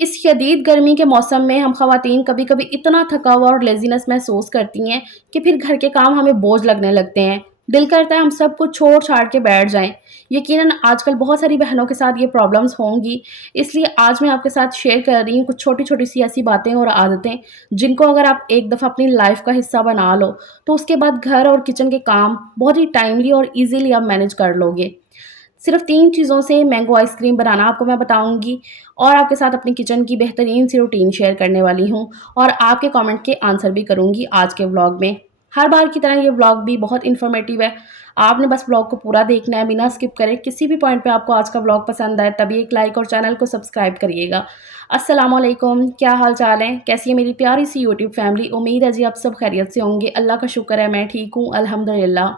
इस शदीद गर्मी के मौसम में हम ख़वातीन कभी-कभी इतना थका हुआ और लेज़ीनेस महसूस करती हैं कि फिर घर के काम हमें बोझ लगने लगते हैं। दिल करता है हम सब कुछ छोड़-छाड़ के बैठ जाएँ। यकीनन आजकल बहुत सारी बहनों के साथ ये प्रॉब्लम्स होंगी, इसलिए आज मैं आपके साथ शेयर कर रही हूँ कुछ छोटी-छोटी सी ऐसी बातें और आदतें, जिनको अगर आप एक दफ़ा अपनी लाइफ़ का हिस्सा बना लो, तो उसके बाद घर और किचन के काम बहुत ही टाइमली और ईज़िली आप मैनेज कर लोगे। सिर्फ़ 3 चीज़ों से मैंगो आइसक्रीम बनाना आपको मैं बताऊँगी और आपके साथ अपनी किचन की बेहतरीन सी रूटीन शेयर करने वाली हूँ और आपके कमेंट के आंसर भी करूँगी आज के व्लॉग में। हर बार की तरह ये व्लॉग भी बहुत इन्फॉर्मेटिव है। आपने बस व्लॉग को पूरा देखना है बिना स्किप करे। किसी भी पॉइंट पे आपको आज का व्लॉग पसंद आए तभी एक लाइक और चैनल को सब्सक्राइब करिएगा। अस्सलाम वालेकुम, क्या हाल-चाल है? कैसी है मेरी प्यारी सी यूट्यूब फैमिली? उम्मीद है जी आप सब खैरियत से होंगे। अल्लाह का शुक्र है मैं ठीक हूँ, अल्हम्दुलिल्लाह।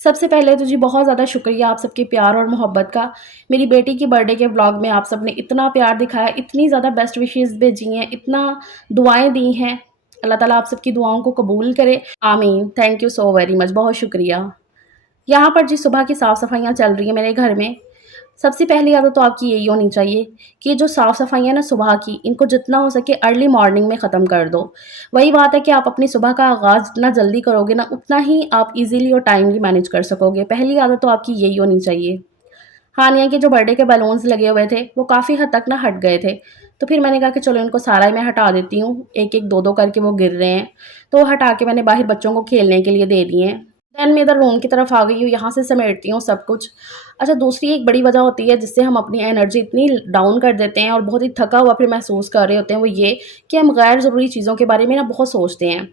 सबसे पहले तो जी बहुत ज़्यादा शुक्रिया आप सबके प्यार और मोहब्बत का। मेरी बेटी की बर्थडे के व्लॉग में आप सबने इतना प्यार दिखाया, इतनी ज़्यादा बेस्ट विशेज़ भेजी हैं, इतना दुआएँ दी हैं। अल्लाह ताला आप सबकी दुआओं को कबूल करे। आमीन। Thank you so very much, बहुत शुक्रिया। यहाँ पर जी सुबह की साफ़-सफ़ाइयाँ चल रही हैं मेरे घर में। सबसे पहली आदत तो आपकी यही होनी चाहिए कि ये जो साफ़-सफ़ाई है ना सुबह की, इनको जितना हो सके अर्ली मॉर्निंग में ख़त्म कर दो। वही बात है कि आप अपनी सुबह का आगाज़ जितना जल्दी करोगे ना, उतना ही आप ईज़िली और टाइमली मैनेज कर सकोगे। पहली आदत तो आपकी यही होनी चाहिए। हानिया के जो बर्थडे के बलून्स लगे हुए थे, वो काफ़ी हद तक ना हट गए थे। तो फिर मैंने कहा कि चलो इनको सारा ही मैं हटा देती हूँ। एक-एक, दो-दो करके वो गिर रहे हैं। तो वो हटा के मैंने बाहर बच्चों को खेलने के लिए दे दिए हैं। देन मैं इधर रूम की तरफ आ गई हूँ, यहाँ से समेटती हूँ सब कुछ। अच्छा, दूसरी एक बड़ी वजह होती है जिससे हम अपनी एनर्जी इतनी डाउन कर देते हैं और बहुत ही थका हुआ फिर महसूस कर रहे होते हैं, वो ये कि हम गैर ज़रूरी चीज़ों के बारे में ना बहुत सोचते हैं।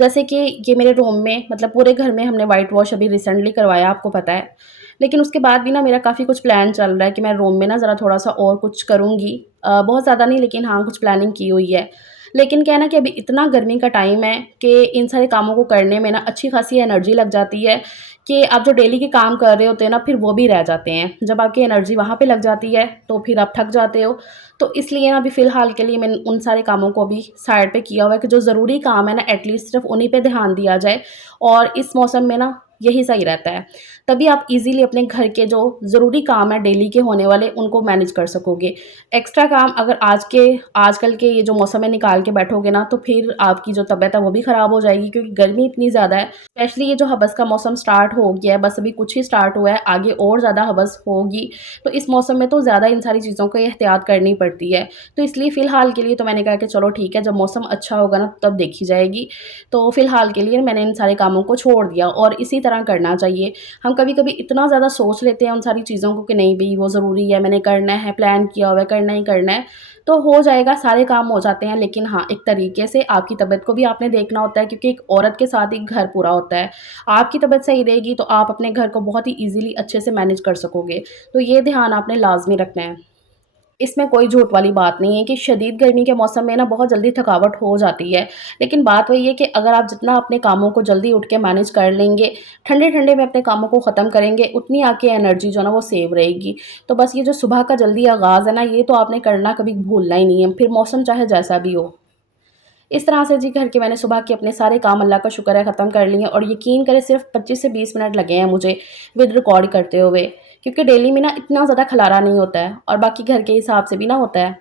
जैसे कि ये मेरे रूम में मतलब पूरे घर में हमने व्हाइट वॉश अभी रिसेंटली करवाया, आपको पता है। लेकिन उसके बाद भी ना मेरा काफ़ी कुछ प्लान चल रहा है कि मैं रूम में ना ज़रा थोड़ा-सा और कुछ करूँगी। बहुत ज़्यादा नहीं, लेकिन हाँ, कुछ प्लानिंग की हुई है। लेकिन क्या है ना कि अभी इतना गर्मी का टाइम है कि इन सारे कामों को करने में ना अच्छी खासी एनर्जी लग जाती है कि आप जो डेली के काम कर रहे होते हैं ना, फिर वो भी रह जाते हैं। जब आपकी एनर्जी वहाँ पे लग जाती है, तो फिर आप थक जाते हो। तो इसलिए ना अभी फ़िलहाल के लिए मैंने उन सारे कामों को अभी साइड पे किया हुआ है कि जो ज़रूरी काम है ना, एटलीस्ट सिर्फ़ उन्हीं पे ध्यान दिया जाए और इस मौसम में ना यही सही रहता है। तभी आप ईज़िली अपने घर के जो ज़रूरी काम हैं डेली के होने वाले, उनको मैनेज कर सकोगे। एक्स्ट्रा काम अगर आजकल के ये जो मौसम में निकाल के बैठोगे ना, तो फिर आपकी जो तबीयत है वो भी ख़राब हो जाएगी क्योंकि गर्मी इतनी ज़्यादा है। स्पेशली ये जो हबस का मौसम स्टार्ट हो गया है, बस अभी कुछ ही स्टार्ट हुआ है, आगे और ज़्यादा हबस होगी। तो इस मौसम में तो ज़्यादा इन सारी चीज़ों को एहतियात करनी पड़ती है। तो इसलिए फ़िलहाल के लिए तो मैंने कहा कि चलो ठीक है, जब मौसम अच्छा होगा ना तब देखी जाएगी। तो फ़िलहाल के लिए मैंने इन सारे कामों को छोड़ दिया और इसी तरह करना चाहिए। हम कभी-कभी इतना ज़्यादा सोच लेते हैं उन सारी चीज़ों को कि नहीं भई वो ज़रूरी है, मैंने करना है, प्लान किया हुआ है, करना ही करना है। तो हो जाएगा, सारे काम हो जाते हैं, लेकिन हाँ, एक तरीके से आपकी तबीयत को भी आपने देखना होता है क्योंकि एक औरत के साथ ही घर पूरा होता है। आपकी तबीयत सही रहेगी तो आप अपने घर को बहुत ही ईज़िली अच्छे से मैनेज कर सकोगे। तो ये ध्यान आपने लाज़मी रखना है। इसमें कोई झूठ वाली बात नहीं है कि शदीद गर्मी के मौसम में ना बहुत जल्दी थकावट हो जाती है। लेकिन बात वही है कि अगर आप जितना अपने कामों को जल्दी उठ के मैनेज कर लेंगे, ठंडे-ठंडे में अपने कामों को ख़त्म करेंगे, उतनी आपकी एनर्जी जो है ना वो सेव रहेगी। तो बस ये जो सुबह का जल्दी आगाज़ है ना, ये तो आपने करना कभी भूलना ही नहीं है, फिर मौसम चाहे जैसा भी हो। इस तरह से जी घर के मैंने सुबह के अपने सारे काम अल्लाह का शुक्र है ख़त्म कर लिए और यकीन करें सिर्फ़ 25 से 20 मिनट लगे हैं मुझे विद रिकॉर्ड करते हुए। क्योंकि डेली में ना इतना ज़्यादा खलारा नहीं होता है और बाकी घर के हिसाब से भी ना होता है।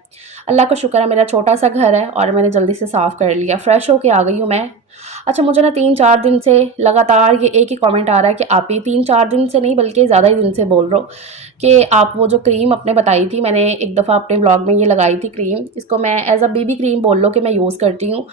अल्लाह का शुक्र है मेरा छोटा-सा घर है और मैंने जल्दी से साफ़ कर लिया। फ्रेश होके आ गई हूँ मैं। अच्छा, मुझे ना 3-4 दिन से लगातार ये एक ही कमेंट आ रहा है कि आप ही 3-4 दिन से नहीं बल्कि ज़्यादा ही दिन से बोल रहे हो कि आप वो जो क्रीम आपने बताई थी, मैंने एक दफ़ा अपने व्लॉग में ये लगाई थी क्रीम, इसको मैं एज़ अ बीबी क्रीम बोल लो कि मैं यूज़ करती हूँ।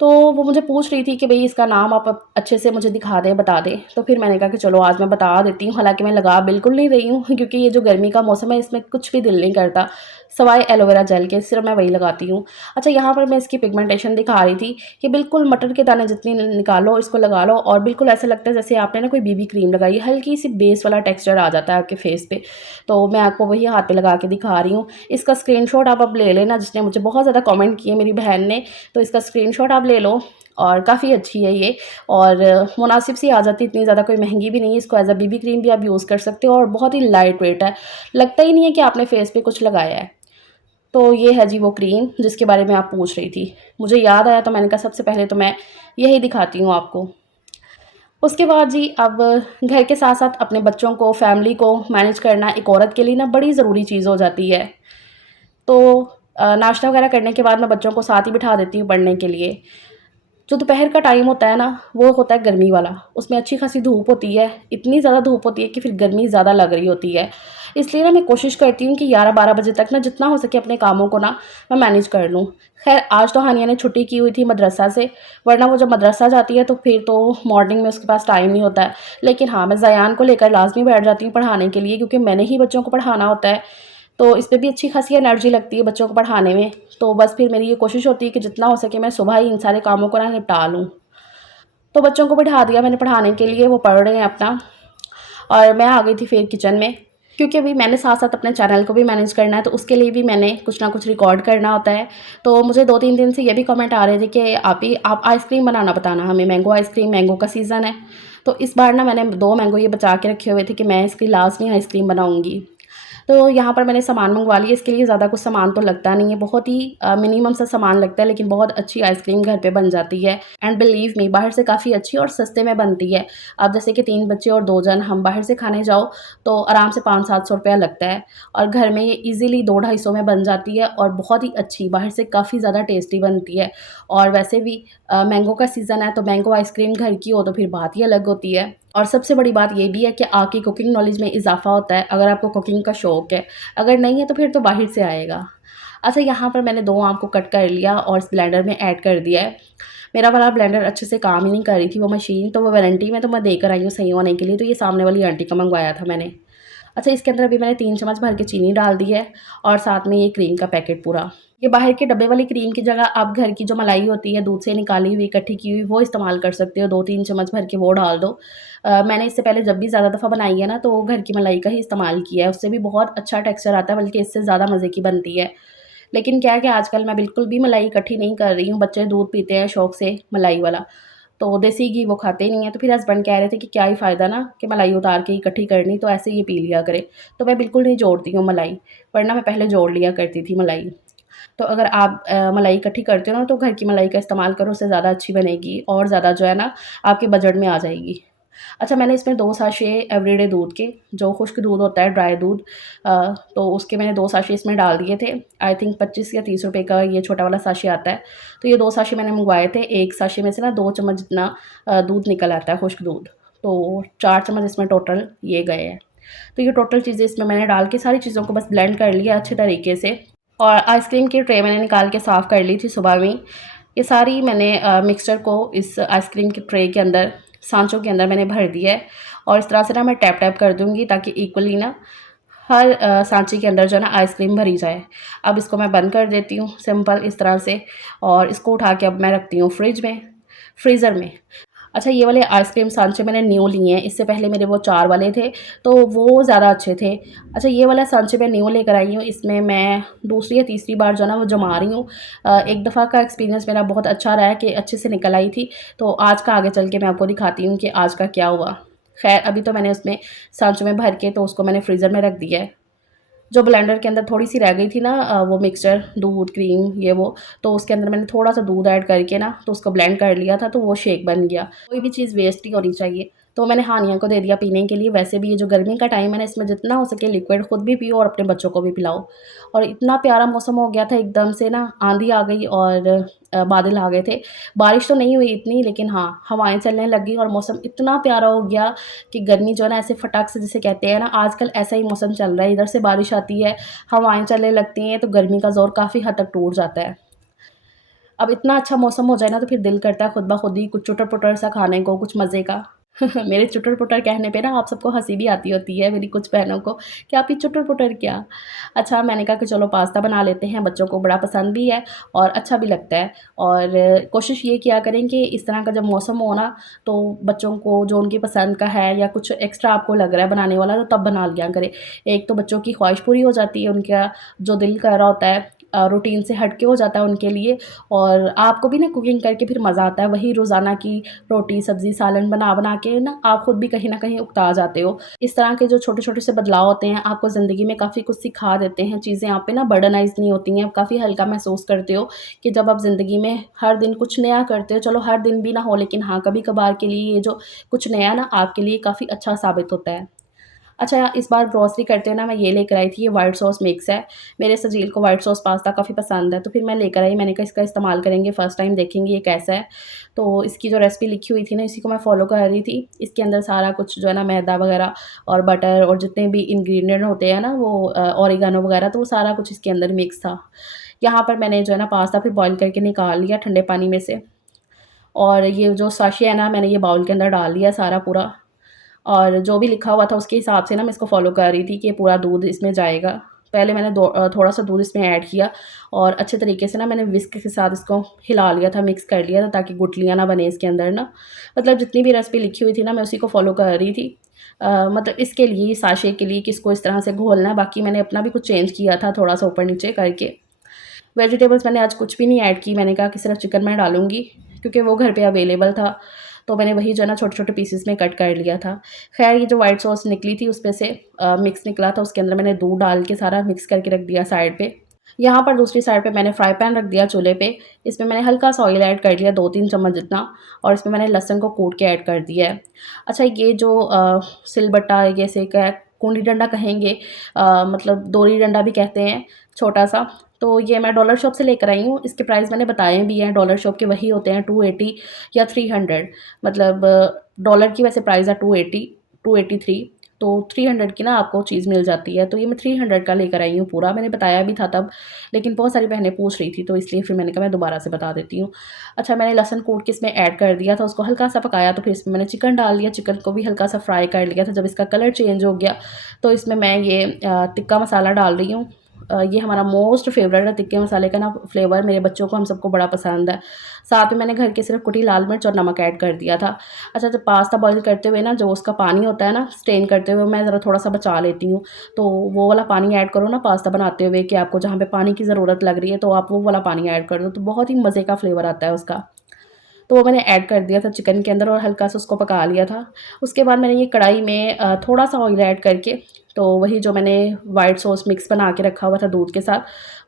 तो वो मुझे पूछ रही थी कि भई इसका नाम आप अच्छे से मुझे दिखा दें, बता दें। तो फिर मैंने कहा कि चलो आज मैं बता देती हूँ, हालाँकि मैं लगा बिल्कुल नहीं रही हूँ क्योंकि ये जो गर्मी का मौसम है इसमें कुछ भी दिल नहीं करता, सिवाय एलोवेरा जेल के, सिर्फ़ मैं वही लगाती हूँ। अच्छा, यहाँ पर मैं इसकी पिगमेंटेशन दिखा रही थी कि बिल्कुल मटर के दाने जितनी निकालो, इसको लगा लो और बिल्कुल ऐसा लगता है जैसे आपने ना कोई बीबी क्रीम लगाई है, हल्की-सी बेस वाला टेक्सचर आ जाता है आपके फेस पे। तो मैं आपको वही हाथ पे लगा के दिखा रही हूँ। इसका स्क्रीनशॉट आप अब ले लेना, जिसने मुझे बहुत ज़्यादा कमेंट किए मेरी बहन ने, तो इसका स्क्रीनशॉट आप ले लो और काफ़ी अच्छी है ये और मुनासिब सी आ जाती है, इतनी ज़्यादा कोई महंगी भी नहीं है। इसको एज़ अ बीबी क्रीम भी आप यूज़ कर सकते हो और बहुत ही लाइट वेट है, लगता ही नहीं है कि आपने फेस पे कुछ लगाया है। तो ये है जी वो क्रीम जिसके बारे में आप पूछ रही थी। मुझे याद आया तो मैंने कहा सबसे पहले तो मैं यही दिखाती हूँ आपको। उसके बाद जी अब घर के साथ-साथ अपने बच्चों को, फैमिली को मैनेज करना एक औरत के लिए ना बड़ी ज़रूरी चीज़ हो जाती है। तो नाश्ता वगैरह करने के बाद मैं बच्चों को साथ ही बिठा देती हूँ पढ़ने के लिए। जो दोपहर का टाइम होता है ना, वो होता है गर्मी वाला। उसमें अच्छी खासी धूप होती है, इतनी ज़्यादा धूप होती है कि फिर गर्मी ज़्यादा लग रही होती है। इसलिए ना मैं कोशिश करती हूँ कि 11-12 बजे तक ना जितना हो सके अपने कामों को ना मैं मैनेज कर लूँ। ख़ैर आज तो हानिया ने छुट्टी की हुई थी मदरसा से, वरना वो जब मदरसा जाती है तो फिर तो मॉर्निंग में उसके पास टाइम नहीं होता है। लेकिन हाँ, मैं ज़यान को लेकर लाज़मी बैठ जाती हूँ पढ़ाने के लिए, क्योंकि मैंने ही बच्चों को पढ़ाना होता है। तो इसमें भी अच्छी खासी एनर्जी लगती है बच्चों को पढ़ाने में। तो बस फिर मेरी ये कोशिश होती है कि जितना हो सके मैं सुबह ही इन सारे कामों को ना निपटा लूँ। तो बच्चों को बिठा दिया मैंने पढ़ाने के लिए, वो पढ़ रहे हैं अपना, और मैं आ गई थी फिर किचन में, क्योंकि अभी मैंने साथ-साथ अपने चैनल को भी मैनेज करना है, तो उसके लिए भी मैंने कुछ ना कुछ रिकॉर्ड करना होता है। तो मुझे 2-3 दिन से ये भी कमेंट आ रहे थे कि आप आइसक्रीम बनाना बताना हमें, मैंगो आइसक्रीम, मैंगो का सीज़न है। तो इस बार ना मैंने 2 मैंगो ये बचा के रखे हुए थे कि मैं इसकी लाज़मी आइसक्रीम बनाऊँगी। तो यहाँ पर मैंने सामान मँगवा लिया, इसके लिए ज़्यादा कुछ सामान तो लगता नहीं है, बहुत ही मिनिमम सा सामान लगता है, लेकिन बहुत अच्छी आइसक्रीम घर पे बन जाती है। एंड बिलीव मी, बाहर से काफ़ी अच्छी और सस्ते में बनती है। अब जैसे कि 3 बच्चे और 2 जन हम बाहर से खाने जाओ तो आराम से 500-700 रुपया लगता है, और घर में ये ईज़िली 2-250 में बन जाती है और बहुत ही अच्छी, बाहर से काफ़ी ज़्यादा टेस्टी बनती है। और वैसे भी मैंगो का सीज़न है, तो मैंगो आइसक्रीम घर की हो तो फिर बात ही अलग होती है। और सबसे बड़ी बात ये भी है कि आपकी कुकिंग नॉलेज में इज़ाफ़ा होता है, अगर आपको कुकिंग का शौक है। अगर नहीं है तो फिर तो बाहर से आएगा। अच्छा, यहाँ पर मैंने 2 आम को कट कर लिया और इस ब्लेंडर में ऐड कर दिया है। मेरा वाला ब्लेंडर अच्छे से काम ही नहीं कर रही थी वो मशीन, तो वो वारंटी में तो मैं देकर आई हूँ सही होने के लिए, तो ये सामने वाली आंटी का मँगवाया था मैंने। अच्छा, इसके अंदर अभी मैंने 3 चम्मच भर के चीनी डाल दी है और साथ में ये क्रीम का पैकेट पूरा। ये बाहर के डब्बे वाली क्रीम की जगह आप घर की जो मलाई होती है, दूध से निकाली हुई, इकट्ठी की हुई, वो इस्तेमाल कर सकते हो। 2-3 चम्मच भर के वो डाल दो। मैंने इससे पहले जब भी ज़्यादा दफ़ा बनाई है ना, तो वो घर की मलाई का ही इस्तेमाल किया है। उससे भी बहुत अच्छा टेक्सचर आता है, बल्कि इससे ज़्यादा मज़े की बनती है। लेकिन क्या है कि आजकल मैं बिल्कुल भी मलाई इकट्ठी नहीं कर रही हूँ। बच्चे दूध पीते हैं शौक से मलाई वाला, तो देसी घी वो खाते ही नहीं है। तो फिर हस्बैंड कह रहे थे कि क्या ही फ़ायदा ना कि मलाई उतार के इकट्ठी करनी, तो ऐसे ये पी लिया करे। तो मैं बिल्कुल नहीं जोड़ती हूँ मलाई, वरना मैं पहले जोड़ लिया करती थी मलाई। तो अगर आप मलाई इकट्ठी करते हो ना, तो घर की मलाई का इस्तेमाल करो, उससे ज़्यादा अच्छी बनेगी और ज़्यादा जो है ना आपके बजट में आ जाएगी। अच्छा, मैंने इसमें 2 साशे एवरीडे दूध के, जो खुश्क दूध होता है, ड्राई दूध, तो उसके मैंने 2 साशे इसमें डाल दिए थे। आई थिंक 25 या 30 रुपए का ये छोटा वाला साशे आता है। तो ये 2 साशे मैंने मँगवाए थे। 1 साशे में से ना 2 चम्मच जितना दूध निकल आता है, खुश्क दूध। तो 4 चम्मच इसमें टोटल ये गए हैं। तो ये टोटल चीज़ें इसमें मैंने डाल के सारी चीज़ों को बस ब्लेंड कर लिया अच्छे तरीके से, और आइसक्रीम की ट्रे मैंने निकाल के साफ़ कर ली थी सुबह में ही। ये सारी मैंने मिक्सचर को इस आइसक्रीम की ट्रे के अंदर, सांचों के अंदर मैंने भर दिया है, और इस तरह से ना मैं टैप-टैप कर दूँगी ताकि इक्वली ना हर सांचे के अंदर जो है ना आइसक्रीम भरी जाए। अब इसको मैं बंद कर देती हूँ सिंपल इस तरह से, और इसको उठा के अब मैं रखती हूँ फ्रीज़र में। अच्छा, ये वाले आइसक्रीम सांचे मैंने न्यू लिए हैं, इससे पहले मेरे वो 4 वाले थे, तो वो ज़्यादा अच्छे थे। अच्छा, ये वाला सांचे मैं न्यू लेकर आई हूँ, इसमें मैं दूसरी या तीसरी बार जो है ना वो जमा रही हूँ। एक दफ़ा का एक्सपीरियंस मेरा बहुत अच्छा रहा है कि अच्छे से निकल आई थी, तो आज का आगे चल के मैं आपको दिखाती हूँ कि आज का क्या हुआ। ख़ैर अभी तो मैंने उसमें सांचों में भर के तो उसको मैंने फ्रीज़र में रख दिया है। जो ब्लेंडर के अंदर थोड़ी-सी रह गई थी ना वो मिक्सचर, दूध, क्रीम ये वो, तो उसके अंदर मैंने थोड़ा-सा दूध ऐड करके ना तो उसको ब्लेंड कर लिया था, तो वो शेक बन गया। कोई भी चीज़ वेस्ट नहीं होनी चाहिए। तो मैंने हानिया को दे दिया पीने के लिए। वैसे भी ये जो गर्मी का टाइम है ना, इसमें जितना हो सके लिक्विड खुद भी पियो और अपने बच्चों को भी पिलाओ। और इतना प्यारा मौसम हो गया था, एकदम से ना आँधी आ गई और बादल आ गए थे। बारिश तो नहीं हुई इतनी, लेकिन हाँ, हवाएँ चलने लग गई और मौसम इतना प्यारा हो गया कि गर्मी जो है ना ऐसे फटाक से जिसे कहते हैं ना, आजकल ऐसा ही मौसम चल रहा है। इधर से बारिश आती है, हवाएँ चलने लगती हैं, तो गर्मी का ज़ोर काफ़ी हद तक टूट जाता है। अब इतना अच्छा मौसम हो जाए ना, तो फिर दिल करता है खुद ब खुद ही कुछ चुटर-पुटर सा खाने को, कुछ मज़े का। मेरे चुटर-पुटर कहने पे ना आप सबको हँसी भी आती होती है, मेरी कुछ बहनों को, कि आप ये चुटर-पुटर क्या? अच्छा, मैंने कहा कि चलो पास्ता बना लेते हैं, बच्चों को बड़ा पसंद भी है और अच्छा भी लगता है। और कोशिश ये किया करें कि इस तरह का जब मौसम हो ना, तो बच्चों को जो उनकी पसंद का है या कुछ एक्स्ट्रा आपको लग रहा है बनाने वाला, तो तब बना लिया करें। एक तो बच्चों की ख्वाहिश पूरी हो जाती है, उनका जो दिल कर रहा होता है रूटीन से हट के हो जाता है उनके लिए, और आपको भी ना कुकिंग करके फिर मज़ा आता है। वही रोज़ाना की रोटी, सब्ज़ी, सालन बना-बना के ना आप खुद भी कहीं न कहीं उकता जाते हो। इस तरह के जो छोटे-छोटे से बदलाव होते हैं, आपको ज़िंदगी में काफ़ी कुछ सिखा देते हैं। चीज़ें आप पे ना बर्डनाइज़ नहीं होती हैं, आप काफ़ी हल्का महसूस करते हो कि जब आप ज़िंदगी में हर दिन कुछ नया करते हो। चलो हर दिन भी ना हो, लेकिन हाँ, कभी-कभार के लिए ये जो कुछ नया ना आपके लिए काफ़ी अच्छा साबित होता है। अच्छा, इस बार ग्रॉसरी करते हुए ना मैं ये लेकर आई थी, ये व्हाइट सॉस मिक्स है। मेरे सजील को व्हाइट सॉस पास्ता काफ़ी पसंद है, तो फिर मैं लेकर आई। मैंने कहा इसका इस्तेमाल करेंगे, फर्स्ट टाइम देखेंगे ये कैसा है। तो इसकी जो रेसिपी लिखी हुई थी ना, इसी को मैं फ़ॉलो कर रही थी। इसके अंदर सारा कुछ जो है ना मैदा वगैरह और बटर और जितने भी इंग्रीडिएंट होते हैं ना वो ऑरिगेनो वगैरह, तो वो सारा कुछ इसके अंदर मिक्स था। यहाँ पर मैंने जो है ना पास्ता फिर बॉयल करके निकाल लिया ठंडे पानी में से, और ये जो साशे है ना मैंने ये बाउल के अंदर डाल दिया सारा पूरा। और जो भी लिखा हुआ था उसके हिसाब से ना मैं इसको फ़ॉलो कर रही थी कि पूरा दूध इसमें जाएगा। पहले मैंने थोड़ा-सा दूध इसमें ऐड किया और अच्छे तरीके से ना मैंने विस्क के साथ इसको हिला लिया था, मिक्स कर लिया था ताकि गुठलियाँ ना बने इसके अंदर ना। मतलब जितनी भी रेसिपी लिखी हुई थी ना मैं उसी को फ़ॉलो कर रही थी। मतलब इसके लिए साशे के लिए कि इसको इस तरह से घोलना है, बाकी मैंने अपना भी कुछ चेंज किया था थोड़ा-सा ऊपर-नीचे करके। वेजिटेबल्स मैंने आज कुछ भी नहीं ऐड की, मैंने कहा कि सिर्फ़ चिकन मैं डालूँगी क्योंकि वो घर पे अवेलेबल था, तो मैंने वही जो है ना छोटे-छोटे पीसेस में कट कर लिया था। ख़ैर ये जो व्हाइट सॉस निकली थी उसमें से मिक्स निकला था, उसके अंदर मैंने दूध डाल के सारा मिक्स करके रख दिया साइड पे। यहाँ पर दूसरी साइड पे मैंने फ्राई पैन रख दिया चूल्हे पे, इसमें मैंने हल्का-सा ऑयल ऐड कर लिया 2-3 चम्मच जितना, और इसमें मैंने लहसुन को कूट के ऐड कर दिया है। अच्छा, ये जो सिलबट्टा जैसे क्या कूंडी डंडा कहेंगे, मतलब दोरी डंडा भी कहते हैं, छोटा-सा, तो ये मैं डॉलर शॉप से लेकर आई हूँ। इसके प्राइस मैंने बताए भी हैं, डॉलर शॉप के वही होते हैं 280 या 300। मतलब डॉलर की वैसे प्राइस है 280, 283, तो 300 की ना आपको चीज़ मिल जाती है। तो ये मैं 300 का लेकर आई हूँ पूरा, मैंने बताया भी था तब, लेकिन बहुत सारी बहनें पूछ रही थी तो इसलिए फिर मैंने कहा मैं दोबारा से बता देती हूँ। अच्छा, मैंने लहसुन कूट के इसमें ऐड कर दिया था, उसको हल्का-सा पकाया, तो फिर इसमें मैंने चिकन डाल दिया, चिकन को भी हल्का-सा फ्राई कर लिया था। जब इसका कलर चेंज हो गया, तो इसमें मैं ये टिक्का मसाला डाल रही हूँ। ये हमारा मोस्ट फेवरेट है टिक्के मसाले का ना फ्लेवर, मेरे बच्चों को हम सबको बड़ा पसंद है। साथ में मैंने घर की सिर्फ़ कुटी लाल मिर्च और नमक ऐड कर दिया था। अच्छा, जब पास्ता बॉयल करते हुए ना जो उसका पानी होता है ना स्ट्रेन करते हुए, मैं ज़रा थोड़ा-सा बचा लेती हूँ। तो वो वाला पानी ऐड करो ना पास्ता बनाते हुए, कि आपको जहाँ पे पानी की ज़रूरत लग रही है तो आप वो वाला पानी ऐड कर दो, तो बहुत ही मज़े का फ्लेवर आता है उसका। तो वो मैंने ऐड कर दिया था चिकन के अंदर और हल्का-सा उसको पका लिया था। उसके बाद मैंने ये कढ़ाई में थोड़ा-सा ऑयल ऐड करके, तो वही जो मैंने व्हाइट सॉस मिक्स बना के रखा हुआ था दूध के साथ,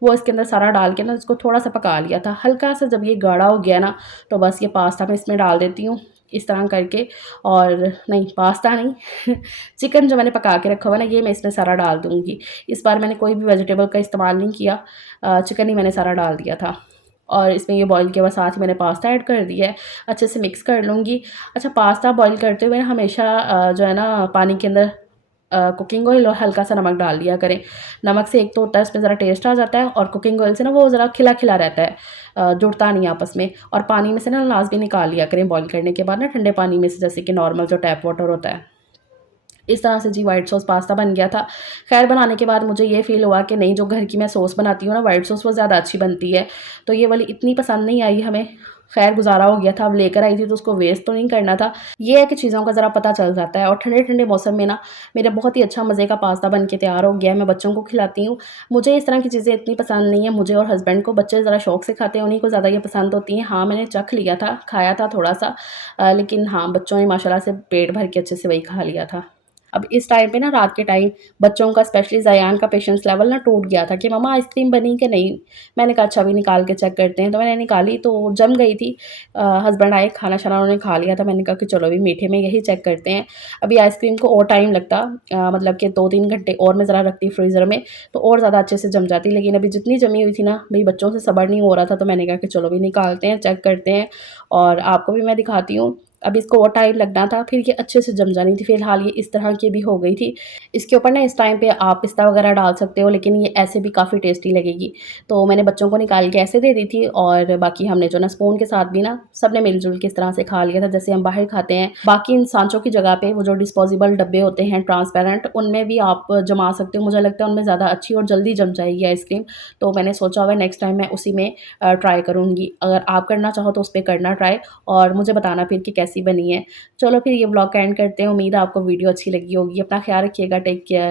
वो इसके अंदर सारा डाल के ना उसको थोड़ा-सा पका लिया था। हल्का-सा जब ये गाढ़ा हो गया ना, तो बस ये पास्ता मैं इसमें डाल देती हूँ, इस तरह करके। और नहीं, पास्ता नहीं चिकन जो मैंने पका के रखा हुआ है ना, ये मैं इसमें सारा डाल दूँगी। इस बार मैंने कोई भी वेजिटेबल का इस्तेमाल नहीं किया, चिकन ही मैंने सारा डाल दिया था। और इसमें ये बॉयल किया हुआ साथ ही मैंने पास्ता ऐड कर दिया है, अच्छे से मिक्स कर लूँगी। अच्छा, पास्ता बॉयल करते हुए हमेशा जो है ना पानी के अंदर कुकिंग ऑयल और हल्का-सा नमक डाल दिया करें। नमक से एक तो होता है इसमें ज़रा टेस्ट आ जाता है, और कुकिंग ऑयल से ना वो ज़रा खिला-खिला रहता है, जुड़ता नहीं आपस में। और पानी में से ना लाज़मी निकाल लिया करें बॉयल करने के बाद ना ठंडे पानी में से, जैसे कि नॉर्मल जो टैप वाटर होता है। इस तरह से जी व्हाइट सॉस पास्ता बन गया था। ख़ैर बनाने के बाद मुझे ये फ़ील हुआ कि नहीं, जो घर की मैं सॉस बनाती हूँ ना व्हाइट सॉस, वो ज़्यादा अच्छी बनती है। तो ये वाली इतनी पसंद नहीं आई हमें। ख़ैर गुज़ारा हो गया था, अब लेकर आई थी तो उसको वेस्ट तो नहीं करना था। ये है कि चीज़ों का ज़रा पता चल जाता है। और ठंडे-ठंडे मौसम में ना मेरा बहुत ही अच्छा मज़े का पास्ता बन के तैयार हो गया है। मैं बच्चों को खिलाती हूँ। मुझे इस तरह की चीज़ें इतनी पसंद नहीं है, मुझे और हस्बैंड को। बच्चे ज़रा शौक से खाते हैं, उन्हीं को ज़्यादा ये पसंद होती हैं। हाँ, मैंने चख लिया था, खाया था थोड़ा-सा, लेकिन हाँ, बच्चों ने माशाल्लाह से पेट भर के अच्छे से वही खा लिया था। अब इस टाइम पे ना रात के टाइम बच्चों का, स्पेशली ज़यान का पेशेंस लेवल ना टूट गया था कि मम्मा आइसक्रीम बनी कि नहीं? मैंने कहा अच्छा अभी निकाल के चेक करते हैं। तो मैंने निकाली तो जम गई थी। हस्बैंड आए, खाना-शाना उन्होंने खा लिया था। मैंने कहा कि चलो अभी मीठे में यही चेक करते हैं। अभी आइसक्रीम को और टाइम लगता, मतलब कि 2-3 घंटे और मैं ज़रा रखती फ्रीज़र में, तो और ज़्यादा अच्छे से जम जाती। लेकिन अभी जितनी जमी हुई थी ना, भई बच्चों से सब्र नहीं हो रहा था, तो मैंने कहा कि चलो अभी निकालते हैं, चेक करते हैं और आपको भी मैं दिखाती हूँ। अब इसको और टाइम लगना था, फिर ये अच्छे से जम जानी थी। फ़िलहाल ये इस तरह की भी हो गई थी। इसके ऊपर ना इस टाइम पे आप पिस्ता वगैरह डाल सकते हो, लेकिन ये ऐसे भी काफ़ी टेस्टी लगेगी। तो मैंने बच्चों को निकाल के ऐसे दे दी थी, और बाकी हमने जो ना स्पून के साथ भी ना सबने मिल-जुल के इस तरह से खा लिया था, जैसे हम बाहर खाते हैं। बाकी इन सांचों की जगह पे वो जो डिस्पोजेबल डब्बे होते हैं ट्रांसपेरेंट, उनमें भी आप जमा सकते हो। मुझे लगता है उनमें ज़्यादा अच्छी और जल्दी जम जाएगी आइसक्रीम। तो मैंने सोचा हुआ है नेक्स्ट टाइम मैं उसी में ट्राई करूँगी। अगर आप करना चाहो तो उस पे करना ट्राई, और मुझे बताना फिर कि कैसी बनी है। चलो फिर ये व्लॉग का एंड करते हैं। उम्मीद है आपको वीडियो अच्छी लगी होगी। अपना ख़्याल रखिएगा। Take care.